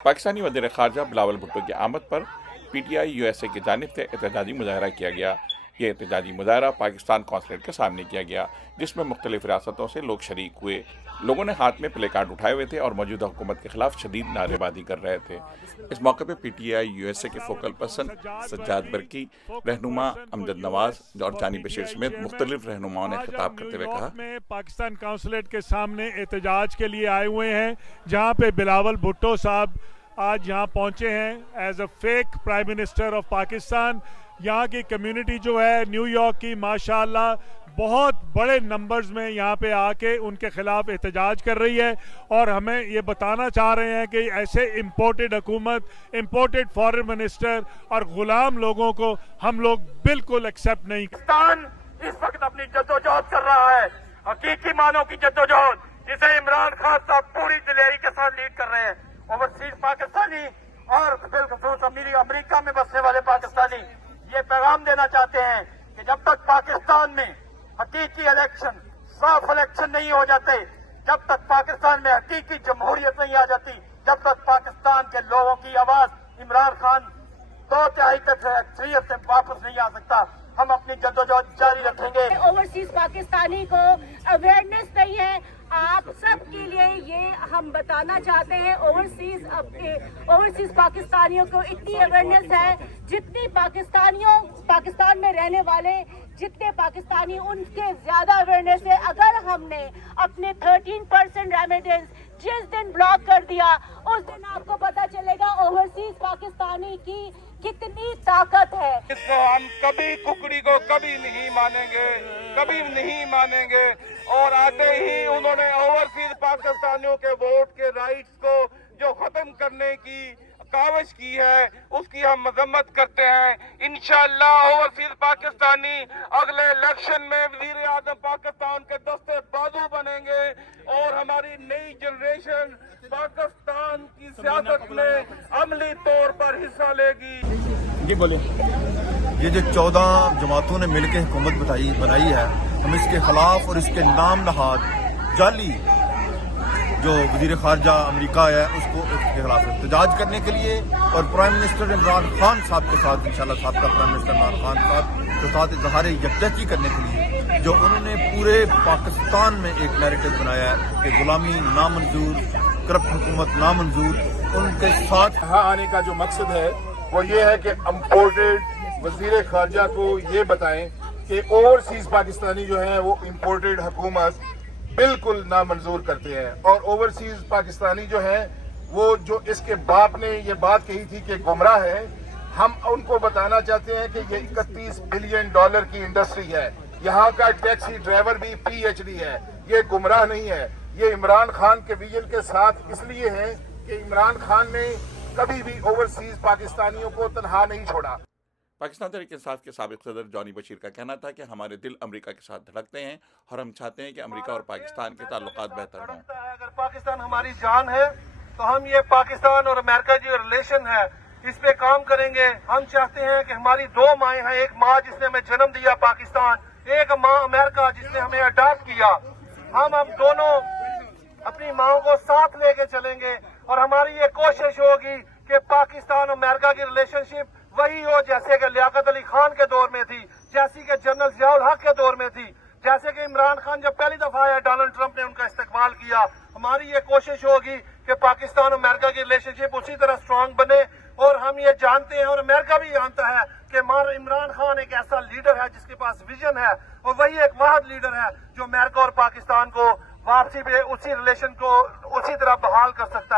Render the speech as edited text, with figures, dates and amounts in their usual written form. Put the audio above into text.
पाकिस्तानी वज़ीर ख़ारजा बिलावल भुट्टो की आमद पर PTI USA की जानिब से एहतजाजी मुज़ाहरा किया गया। ये एहतजाजी मुज़ाहरा पाकिस्तान कौंसलेट के सामने किया गया, जिसमें मुख्तलिफ रियासतों से लोग शरीक हुए। लोगों ने हाथ में प्ले कार्ड उठाए हुए थे और मौजूदा हुकूमत के खिलाफ शदीद नारेबाजी कर रहे थे। इस मौके पर PTI USA के फोकल पर्सन सज्जाद बरकी, रहनुमा अमजद नवाज और जानी बशीर समेत मुख्तलिफ रहनुमाओं ने खिताब करते हुए कहा, पाकिस्तान कौंसलेट के सामने एहतजाज के लिए आए हुए हैं, जहाँ पे बिलावल भुट्टो साहब आज यहाँ पहुँचे हैं as a fake prime minister of Pakistan. यहाँ की कम्युनिटी जो है न्यूयॉर्क की माशाल्लाह बहुत बड़े नंबर्स में यहाँ पे आके उनके खिलाफ एहतजाज कर रही है और हमें ये बताना चाह रहे हैं कि ऐसे इम्पोर्टेड हुकूमत, इम्पोर्टेड फॉरेन मिनिस्टर और गुलाम लोगों को हम लोग बिल्कुल एक्सेप्ट नहीं। पाकिस्तान इस वक्त अपनी जद्दोजहद कर रहा है, हकीकी मानों की जद्दोजहद, जिसे इमरान खान साहब पूरी दिलेरी के साथ लीड कर रहे हैं। ओवरसीज पाकिस्तानी और बिलखसूस अमेरिका में बसने वाले पाकिस्तानी ये पैगाम देना चाहते हैं कि जब तक पाकिस्तान में हकीकी इलेक्शन, साफ इलेक्शन नहीं हो जाते, जब तक पाकिस्तान में हकीकी जमहूरियत नहीं आ जाती, जब तक पाकिस्तान के लोगों की आवाज इमरान खान 2/3 तक अक्सरियत से वापस नहीं आ सकता, हम अपनी जद्दोजहद जारी रखेंगे। ओवरसीज पाकिस्तानी को अवेयरनेस नहीं है, आप सब के लिए ये हम बताना चाहते हैं। ओवरसीज पाकिस्तानियों को इतनी अवेयरनेस है, जितनी पाकिस्तान में रहने वाले जितने पाकिस्तानी, उनके ज्यादा अवेयरनेस है। अगर हमने अपने 13% रेमिटेंस जिस दिन ब्लॉक कर दिया, उस दिन आपको पता चलेगा ओवरसीज पाकिस्तानी की कितनी ताकत है। इसको हम कभी कुकड़ी को कभी नहीं मानेंगे, कभी नहीं मानेंगे। और आते ही उन्होंने ओवरसीज पाकिस्तानियों के वोट के राइट्स को जो खत्म करने की काविश की है, उसकी हम मजम्मत करते हैं। इंशाअल्लाह ओवरसीज पाकिस्तानी अगले इलेक्शन में वजीर आज़म पाकिस्तान के दस्ते बाजू बनेंगे और हमारी नई जनरेशन पाकिस्तान की सियासत में अमली तौर पर हिस्सा लेगी। ये बोलिए। ये जो 14 जमातों ने मिलकर हुकूमत बनाई है, हम इसके खिलाफ और इसके नाम नहाद जाली जो वजीर खारजा अमेरिका है उसको इसके खिलाफ एहतजाज करने के लिए और प्राइम मिनिस्टर इमरान खान साहब के साथ इंशाल्लाह साहब प्राइम मिनिस्टर इमरान खान साहब के साथ इजहार यकजहती करने के लिए जो उन्होंने पूरे पाकिस्तान में एक नैरेटिव बनाया है कि गुलामी नामंजूर, करप्ट हुकूमत नामंजूर, उनके साथ यहाँ आने का जो मकसद है वो ये है कि इम्पोर्टेड वजीर खारजा को ये बताएं कि ओवरसीज पाकिस्तानी जो है वो इम्पोर्टेड हुकूमत बिल्कुल नामंजूर करते हैं और ओवरसीज पाकिस्तानी जो है वो जो इसके बाप ने ये बात कही थी कि गुमराह है, हम उनको बताना चाहते हैं कि ये $31 बिलियन की इंडस्ट्री है। यहाँ का टैक्सी ड्राइवर भी PhD है, ये गुमराह नहीं है। ये इमरान खान के विजन के साथ इसलिए है कि इमरान खान ने कभी भी ओवरसीज पाकिस्तानियों को तनहा नहीं छोड़ा। पाकिस्तान तहरीक इंसाफ के साबिक सदर जॉनी बशीर का कहना था कि हमारे दिल अमेरिका के साथ धड़कते हैं और हम चाहते हैं कि अमेरिका और पाकिस्तान के ताल्लुकात बेहतर हों। अगर पाकिस्तान हमारी जान है तो हम ये पाकिस्तान और अमेरिका जो रिलेशन है इस पे काम करेंगे। हम चाहते हैं कि हमारी 2 माएँ हैं, एक माँ जिसने हमें जन्म दिया पाकिस्तान, एक माँ अमेरिका जिसने हमें अडॉप्ट किया। हम दोनों अपनी माओं को साथ लेके चलेंगे और हमारी ये कोशिश होगी कि पाकिस्तान और अमेरिका की रिलेशनशिप वही हो जैसे कि लियाकत अली खान के दौर में थी, जैसी कि जनरल जियाउल हक के दौर में थी, जैसे कि इमरान खान जब पहली दफा आया डोनाल्ड ट्रंप ने उनका इस्तेमाल किया। हमारी ये कोशिश होगी कि पाकिस्तान और अमेरिका की रिलेशनशिप उसी तरह स्ट्रांग बने और हम ये जानते हैं और अमेरिका भी जानता है कि इमरान खान एक ऐसा लीडर है जिसके पास विजन है और वही एक वाहिद लीडर है जो अमेरिका और पाकिस्तान को वापसी पे उसी रिलेशन को उसी तरह बहाल कर सकता है।